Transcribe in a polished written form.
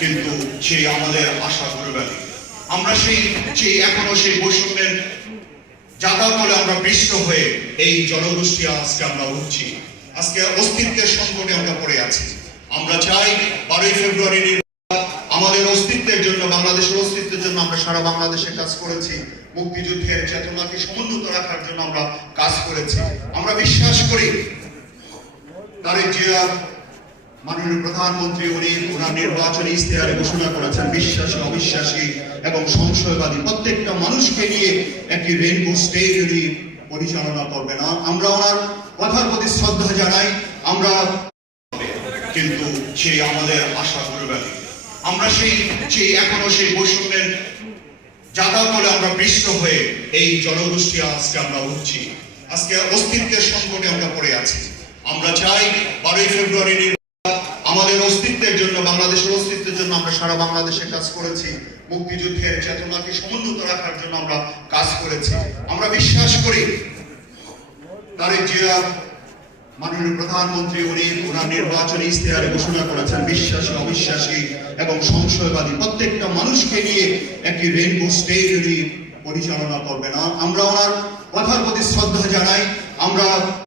কিন্তু সেই আমাদের আশা গুরুবাদী। আমরা এখনো সেই বৈষম্যের যাতা বলে আমরা পৃষ্ঠ হয়ে এই জনগোষ্ঠী আজকে আমরা উঠছি। আজকে অস্তিত্বের সংকটে আমরা পড়ে আছি। আমরা চাই 12ই ফেব্রুয়ারি আমাদের অস্তিত্বের জন্য, বাংলাদেশের অস্তিত্বের জন্য আমরা সারা বাংলাদেশে কাজ করেছি। মুক্তিযুদ্ধের চেতনাকে সমুন্নত রাখার জন্য আমরা কাজ করেছি। আমরা বিশ্বাস করি তারেক জিয়া মাননীয় প্রধানমন্ত্রী উনি ওনার নির্বাচনী ইশতেহারে ঘোষণা করেছেন বিশ্বাসী, অবিশ্বাসী এবং সংশয়বাদী প্রত্যেকটা মানুষকে নিয়ে একটি রেইনবো স্টেট উনি পরিচালনা করবেন। আমরা ওনার কথার প্রতি শ্রদ্ধা জানাই। আমরা কিন্তু সেই আমাদের আশা গুরুবাদী। আমরা এখনো সেই বৈষম্যের যাতা বলে আমরা পৃষ্ঠ হয়ে এই জনগোষ্ঠী আজকে আমরা উঠছি। আজকে অস্তিত্বের সংকটে আমরা পড়ে আছি। আমরা চাই 12ই ফেব্রুয়ারি আমাদের অস্তিত্বের জন্য, বাংলাদেশের অস্তিত্বের জন্য আমরা সারা বাংলাদেশে কাজ করেছি। মুক্তিযুদ্ধের চেতনাকে সমুন্নত রাখার জন্য আমরা কাজ করেছি। আমরা বিশ্বাস করি তারেক জিয়া মাননীয় প্রধানমন্ত্রী উনি ওনার নির্বাচনী ইশতেহারে ঘোষণা করেছেন বিশ্বাসী, অবিশ্বাসী এবং সংশয়বাদী প্রত্যেকটা মানুষকে নিয়ে একটি রেইনবো স্টেট উনি পরিচালনা করবেন। আমরা ওনার কথার প্রতি শ্রদ্ধা জানাই। আমরা